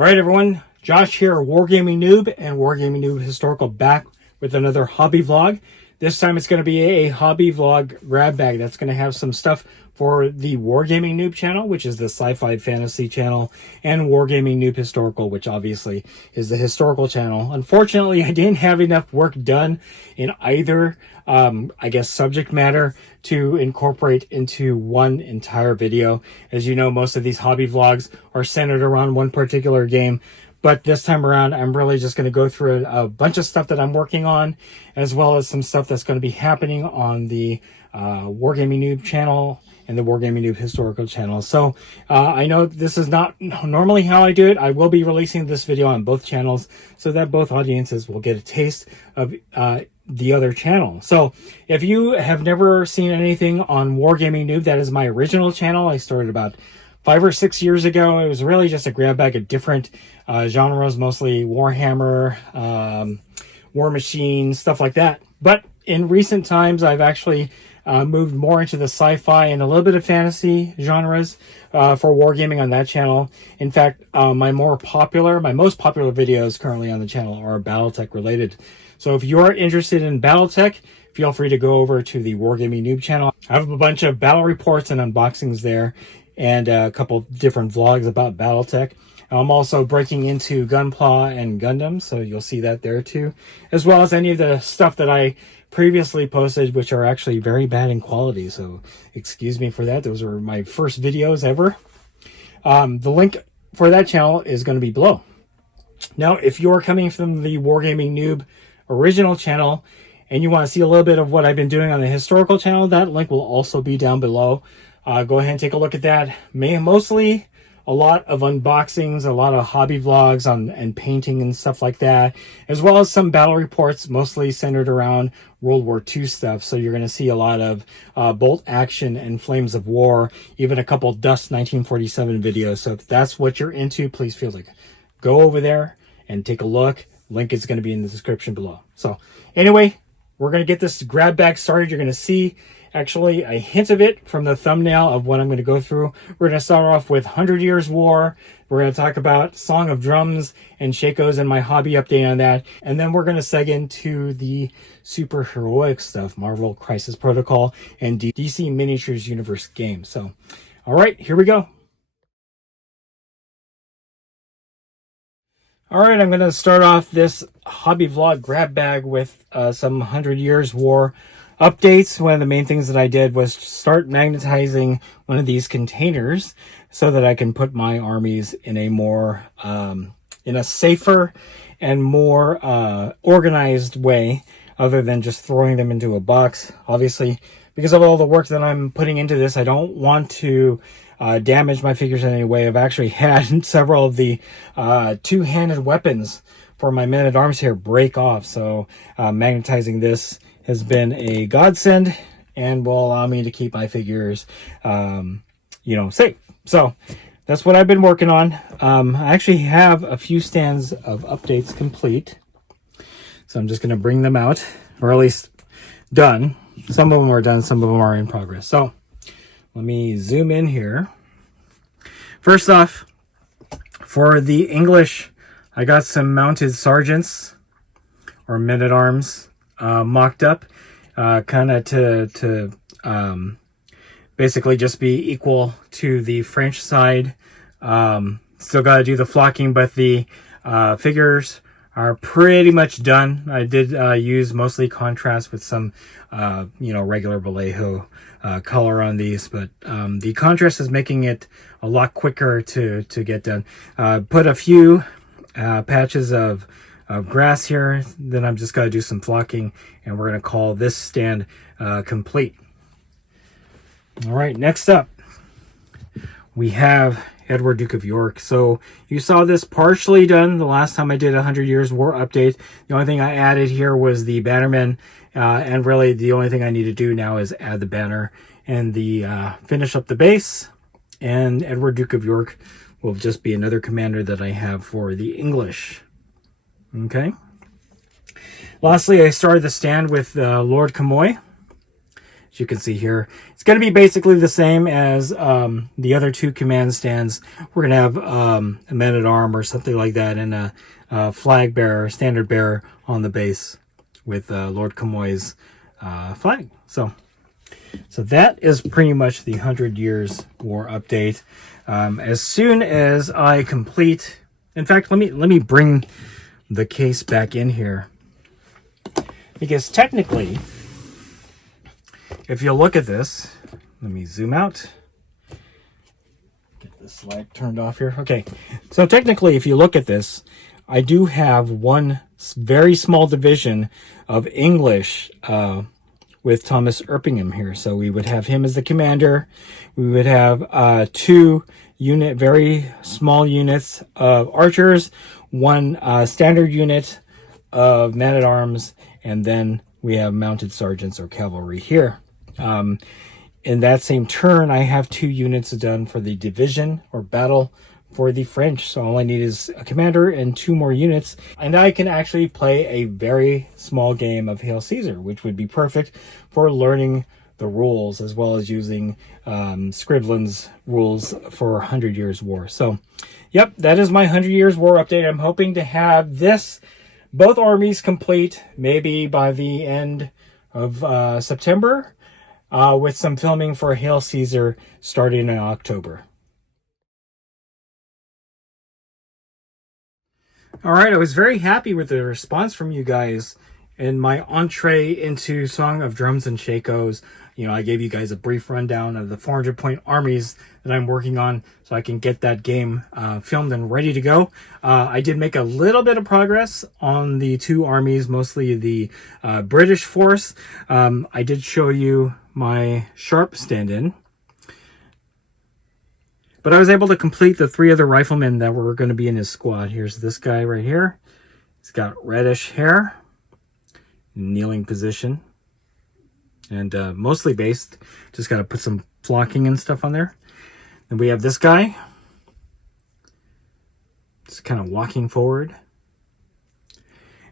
All right, everyone. Josh here, WarGamingNewb and WarGamingNewb Historical, back with another hobby vlog. This time it's going to be a hobby vlog grab bag that's going to have some stuff for the WarGamingNewb channel, which is the sci-fi fantasy channel, and WarGamingNewb Historical, which obviously is the historical channel. Unfortunately, I didn't have enough work done in either, subject matter to incorporate into one entire video. As you know, most of these hobby vlogs are centered around one particular game. But this time around, I'm really just going to go through a bunch of stuff that I'm working on, as well as some stuff that's going to be happening on the WarGamingNewb channel and the WarGamingNewb Historical channel. So I know this is not normally how I do it. I will be releasing this video on both channels so that both audiences will get a taste of the other channel. So if you have never seen anything on WarGamingNewb, that is my original channel. I started about 5 or 6 years ago. It was really just a grab bag of different genres, mostly Warhammer, War Machine, stuff like that. But in recent times, I've actually moved more into the sci-fi and a little bit of fantasy genres for wargaming on that channel. In fact, my most popular videos currently on the channel are Battletech related. So if you're interested in Battletech, feel free to go over to the WarGamingNewb channel. I have a bunch of battle reports and unboxings there, and a couple different vlogs about Battletech. I'm also breaking into Gunpla and Gundam, so you'll see that there too, as well as any of the stuff that I previously posted, which are actually very bad in quality, so excuse me for that. Those are my first videos ever. The link for that channel is going to be below. Now, if you're coming from the WarGamingNewb original channel and you want to see a little bit of what I've been doing on the historical channel, that link will also be down below. Go ahead and take a look at that. Mostly a lot of unboxings, a lot of hobby vlogs and painting and stuff like that, as well as some battle reports, mostly centered around World War II stuff. So you're going to see a lot of bolt action and flames of war, even a couple Dust 1947 videos. So if that's what you're into, please feel like go over there and take a look. Link is going to be in the description below. So anyway, we're going to get this grab bag started. You're going to see actually a hint of it from the thumbnail of what I'm going to go through. We're going to start off with 100 Years War. We're going to talk about Song of Drums and Shakos and my hobby update on that. And then we're going to seg into the super heroic stuff, Marvel Crisis Protocol and DC Miniatures Universe games. So, all right, here we go. All right, I'm going to start off this hobby vlog grab bag with some 100 Years War updates. One of the main things that I did was start magnetizing one of these containers so that I can put my armies in a more, in a safer and more organized way, other than just throwing them into a box. Obviously, because of all the work that I'm putting into this, I don't want to damage my figures in any way. I've actually had several of the two-handed weapons for my men-at-arms here break off. So magnetizing this has been a godsend and will allow me to keep my figures, safe. So that's what I've been working on. I actually have a few stands of updates complete. So I'm just going to bring them out, or at least done. Some of them are done, some of them are in progress. So let me zoom in here. First off, for the English, I got some mounted sergeants or men-at-arms mocked up, kind of to basically just be equal to the French side. Still got to do the flocking, but the figures are pretty much done. I did use mostly contrast with some, regular Vallejo color on these, but the contrast is making it a lot quicker to get done. Put a few patches of grass here, then I'm just going to do some flocking, and we're going to call this stand complete. All right, next up, we have Edward, Duke of York. So you saw this partially done the last time I did a 100 Years War update. The only thing I added here was the bannerman, and really the only thing I need to do now is add the banner and the finish up the base, and Edward, Duke of York will just be another commander that I have for the English. Okay. Lastly, I started the stand with Lord Camoy. as you can see here. It's going to be basically the same as the other two command stands. We're going to have a man-at-arm or something like that, and a flag bearer, standard bearer on the base with Lord Kamoy's flag. So that is pretty much the 100 Years War update. As soon as I complete, in fact, let me bring the case back in here, because technically, if you look at this, let me zoom out, get this light turned off here. Okay, so technically, if you look at this, I do have one very small division of English with Thomas Erpingham here. So we would have him as the commander. We would have two very small units of archers, one standard unit of man-at-arms, and then we have mounted sergeants or cavalry here. In that same turn, I have 2 units done for the division or battle for the French. So all I need is a commander and 2 more units, and I can actually play a very small game of Hail Caesar, which would be perfect for learning the rules, as well as using Scribblin's rules for 100 Years War. So yep, that is my 100 Years War update. I'm hoping to have both armies complete maybe by the end of September, with some filming for Hail Caesar starting in October. All right, I was very happy with the response from you guys in my entree into Song of Drums and Shakos. You know, I gave you guys a brief rundown of the 400-point armies that I'm working on so I can get that game filmed and ready to go. I did make a little bit of progress on the 2 armies, mostly the British force. I did show you my Sharp stand-in, but I was able to complete the 3 other riflemen that were going to be in his squad. Here's this guy right here. He's got reddish hair, kneeling position, and mostly based. Just got to put some flocking and stuff on there. Then we have this guy, just kind of walking forward.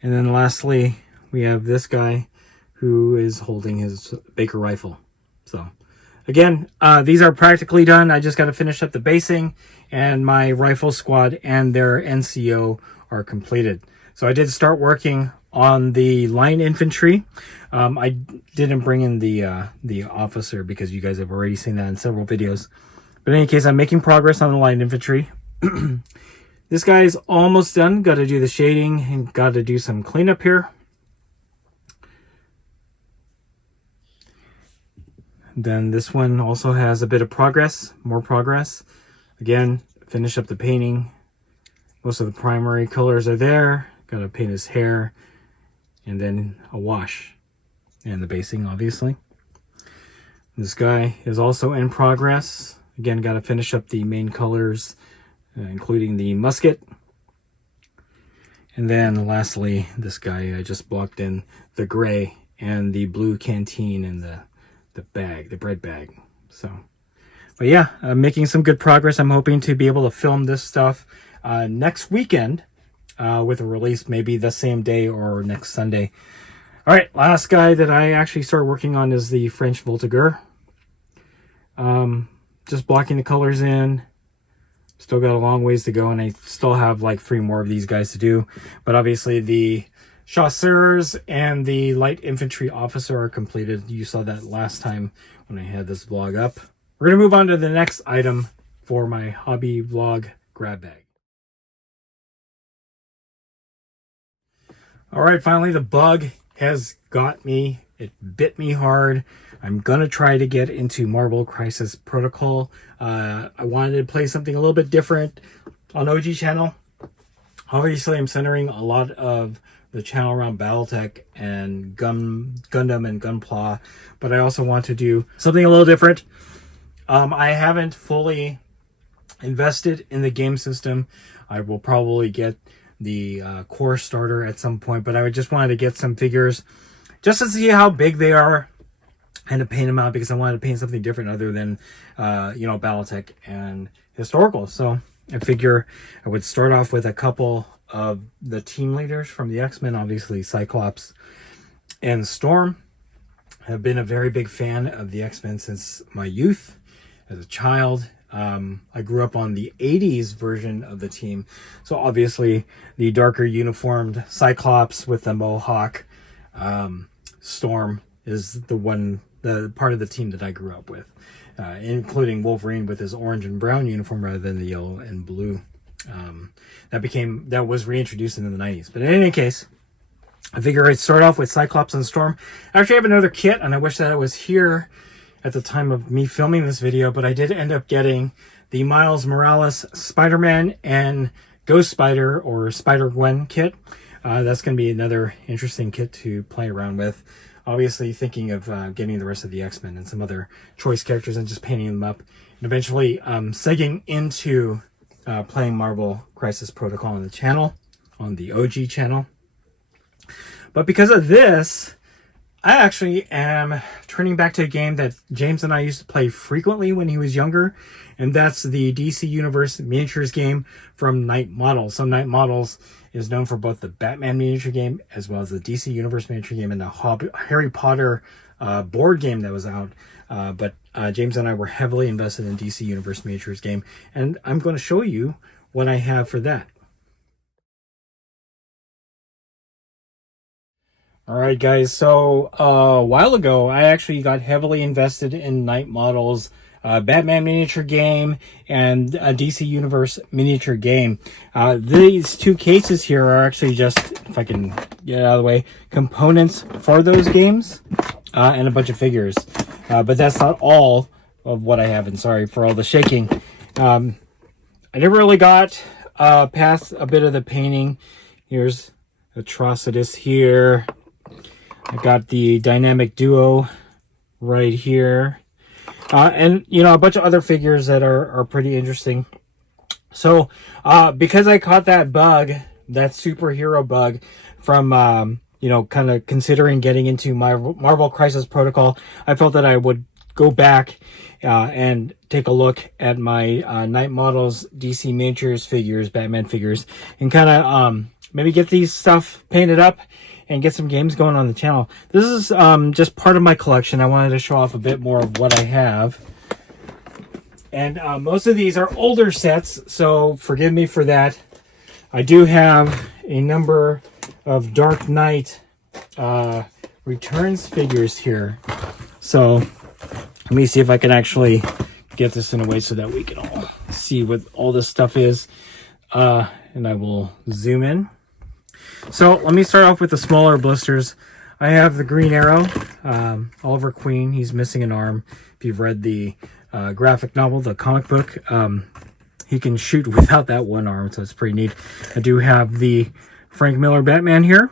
And then lastly, we have this guy who is holding his Baker rifle. So again, these are practically done. I just got to finish up the basing, and my rifle squad and their NCO are completed. So I did start working on the line infantry. I didn't bring in the officer because you guys have already seen that in several videos. But in any case, I'm making progress on the line infantry. This guy is almost done. Got to do the shading and got to do some cleanup here. Then this one also has a bit of progress, more progress. Again, finish up the painting. Most of the primary colors are there. Got to paint his hair, and then a wash and the basing, obviously. This guy is also in progress. Again, got to finish up the main colors, including the musket. And then lastly, this guy, I just blocked in the gray and the blue canteen and the bag, the bread bag. So, but yeah, I'm making some good progress. I'm hoping to be able to film this stuff next weekend with a release maybe the same day or next Sunday. All right, last guy that I actually started working on is the French Voltigeur. Just blocking the colors in. Still got a long ways to go, and I still have like 3 more of these guys to do. But obviously the chasseurs and the light infantry officer are completed. You saw that last time when I had this vlog up. We're going to move on to the next item for my hobby vlog grab bag. All right, finally the bug has got me. It bit me hard. I'm going to try to get into Marvel Crisis Protocol. I wanted to play something a little bit different on OG channel. Obviously, I'm centering a lot of the channel around Battletech and Gundam and Gunpla, but I also want to do something a little different. I haven't fully invested in the game system. I will probably get the core starter at some point, but I just wanted to get some figures just to see how big they are and to paint them out, because I wanted to paint something different other than you know, Battletech and historical. So I figure I would start off with a couple of the team leaders from the X-Men, obviously Cyclops and Storm. I've been a very big fan of the X-Men since my youth. As a child, I grew up on the 80s version of the team. So obviously the darker uniformed Cyclops with the Mohawk, Storm is the part of the team that I grew up with, including Wolverine with his orange and brown uniform rather than the yellow and blue. That was reintroduced in the 90s. But in any case, I figure I'd start off with Cyclops and Storm. I actually have another kit, and I wish that I was here at the time of me filming this video, but I did end up getting the Miles Morales Spider-Man and Ghost Spider or Spider-Gwen kit. That's going to be another interesting kit to play around with. Obviously thinking of getting the rest of the X-Men and some other choice characters and just painting them up. And eventually segging into playing Marvel Crisis Protocol on the channel, on the OG channel. But because of this, I actually am turning back to a game that James and I used to play frequently when he was younger, and that's the DC Universe miniatures game from Night Models. So Night Models is known for both the Batman miniature game as well as the DC Universe miniature game and the Harry Potter board game that was out. But James and I were heavily invested in DC Universe miniatures game, and I'm going to show you what I have for that. Alright guys, so a while ago I actually got heavily invested in Night Models Batman miniature game and a DC Universe miniature game. These two cases here are actually just, if I can get it out of the way, components for those games and a bunch of figures. But that's not all of what I have, and sorry for all the shaking. I never really got past a bit of the painting. Here's Atrocitus here. I got the Dynamic Duo right here. And, you know, a bunch of other figures that are pretty interesting. So, because I caught that bug, that superhero bug from, you know, kind of considering getting into my Marvel Crisis Protocol, I felt that I would go back and take a look at my Night Models DC Miniatures figures, Batman figures, and kind of maybe get these stuff painted up and get some games going on the channel. This is just part of my collection. I wanted to show off a bit more of what I have. And most of these are older sets, so forgive me for that. I do have a number of Dark Knight Returns figures here. So let me see if I can actually get this in a way so that we can all see what all this stuff is. And I will zoom in. So let me start off with the smaller blisters. I have the Green Arrow, Oliver Queen. He's missing an arm. If you've read the graphic novel, the comic book, he can shoot without that one arm, so it's pretty neat. I do have the Frank Miller Batman here.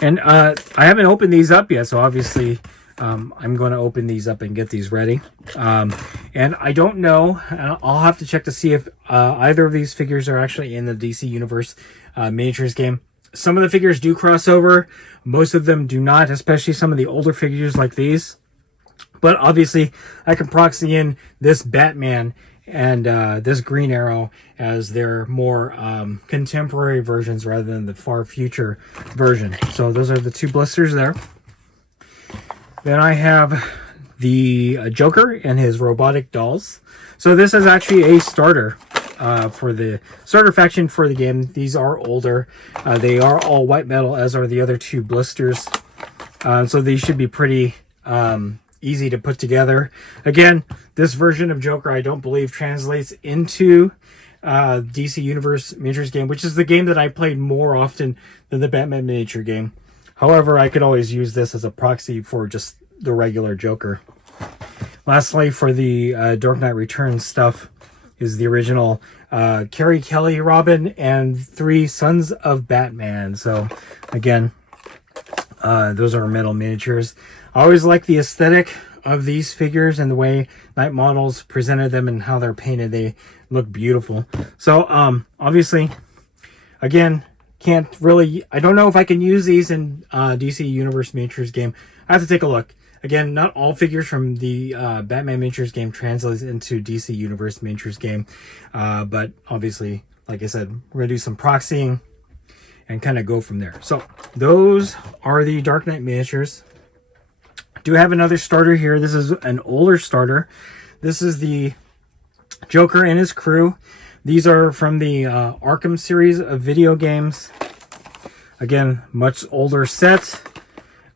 And I haven't opened these up yet, so obviously I'm going to open these up and get these ready. And I don't know. I'll have to check to see if either of these figures are actually in the DC Universe miniatures game. Some of the figures do cross over. Most of them do not, especially some of the older figures like these. But obviously, I can proxy in this Batman and this Green Arrow as their more contemporary versions rather than the far future version. So those are the two blisters there. Then I have the Joker and his robotic dolls. So this is actually a starter for the starter faction for the game. These are older. They are all white metal, as are the other two blisters. So these should be pretty easy to put together. Again, this version of Joker I don't believe translates into DC Universe miniatures game, which is the game that I played more often than the Batman miniature game. However, I could always use this as a proxy for just the regular Joker. Lastly, for the Dark Knight Returns stuff is the original Carrie Kelly Robin and 3 Sons of Batman. So again, those are metal miniatures. I always like the aesthetic of these figures and the way Night Models presented them and how they're painted. They look beautiful. So obviously, again, can't really, I don't know if I can use these in DC Universe miniatures game. I have to take a look. Again, not all figures from the Batman miniatures game translates into DC Universe miniatures game. But obviously, like I said, we're going to do some proxying and kind of go from there. So those are the Dark Knight miniatures. Do have another starter here. This is an older starter. This is the Joker and his crew. These are from the Arkham series of video games. Again, much older set.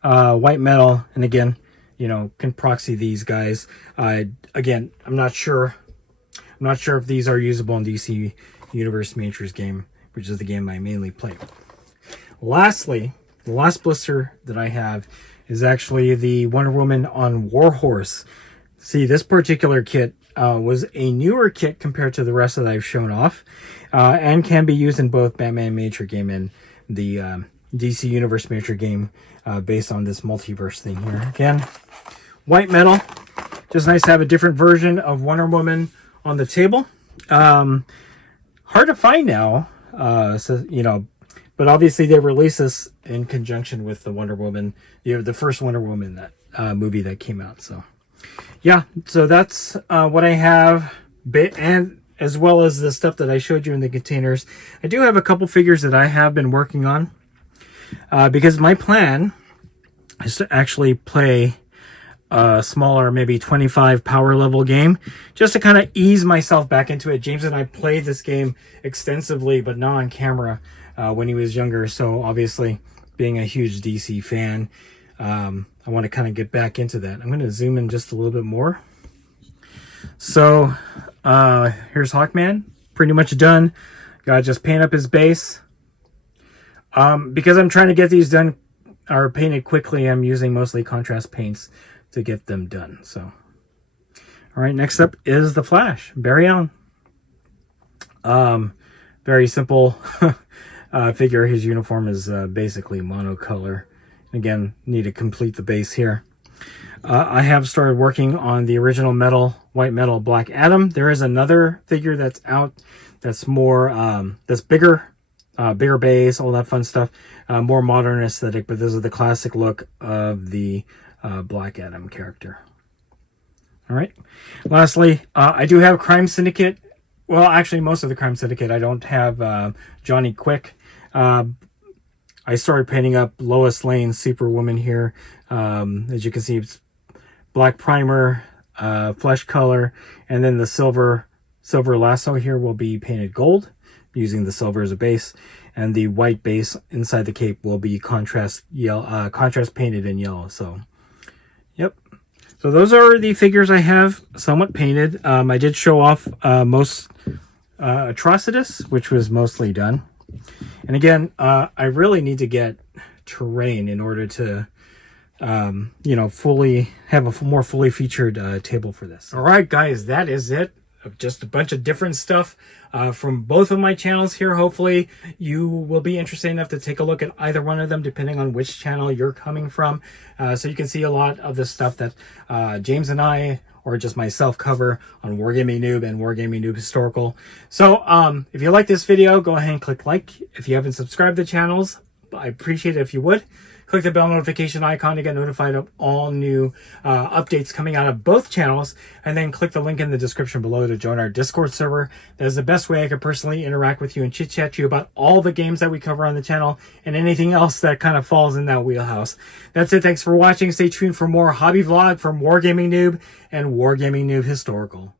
White metal. And again, you know, can proxy these guys. Again, I'm not sure if these are usable in DC Universe Miniatures game, which is the game I mainly play. Lastly, the last blister that I have is actually the Wonder Woman on Warhorse. See, this particular kit was a newer kit compared to the rest that I've shown off, and can be used in both Batman miniature game and the DC Universe miniature game based on this multiverse thing here. Again, white metal. Just nice to have a different version of Wonder Woman on the table. Hard to find now, so, you know, but obviously they released this in conjunction with the Wonder Woman, the first Wonder Woman that movie that came out. So yeah, so that's what I have, and as well as the stuff that I showed you in the containers. I do have a couple figures that I have been working on because my plan is to actually play a smaller, maybe 25 power level game, just to kind of ease myself back into it. James and I played this game extensively, but not on camera, when he was younger. So obviously, being a huge DC fan, I want to kind of get back into that. I'm going to zoom in just a little bit more. So here's Hawkman, pretty much done. Gotta just paint up his base. Because I'm trying to get these done or painted quickly, I'm using mostly contrast paints to get them done. So, all right, next up is the Flash, Barry Allen. Very simple figure. His uniform is basically monocolor. Again, need to complete the base here. I have started working on the original white metal Black Adam. There is another figure that's out that's more, that's bigger base, all that fun stuff, more modern aesthetic, but this is the classic look of the Black Adam character. All right. Lastly, I do have Crime Syndicate. Well, actually, most of the Crime Syndicate. I don't have Johnny Quick. I started painting up Lois Lane, Superwoman here. As you can see, it's black primer, flesh color, and then the silver lasso here will be painted gold, using the silver as a base, and the white base inside the cape will be contrast painted in yellow. So, yep. So those are the figures I have somewhat painted. I did show off most Atrocitus, which was mostly done. And again, I really need to get terrain in order to, you know, fully have a more fully featured table for this. All right, guys, that is it. Just a bunch of different stuff from both of my channels here. Hopefully you will be interested enough to take a look at either one of them, depending on which channel you're coming from. So you can see a lot of the stuff that James and I, or just myself, cover on WarGamingNewb and WarGamingNewb Historical. So if you like this video, go ahead and click like. If you haven't subscribed to the channels, I appreciate it if you would. Click the bell notification icon to get notified of all new updates coming out of both channels. And then click the link in the description below to join our Discord server. That is the best way I could personally interact with you and chit-chat to you about all the games that we cover on the channel and anything else that kind of falls in that wheelhouse. That's it. Thanks for watching. Stay tuned for more hobby vlog from WarGamingNewb and WarGamingNewb Historical.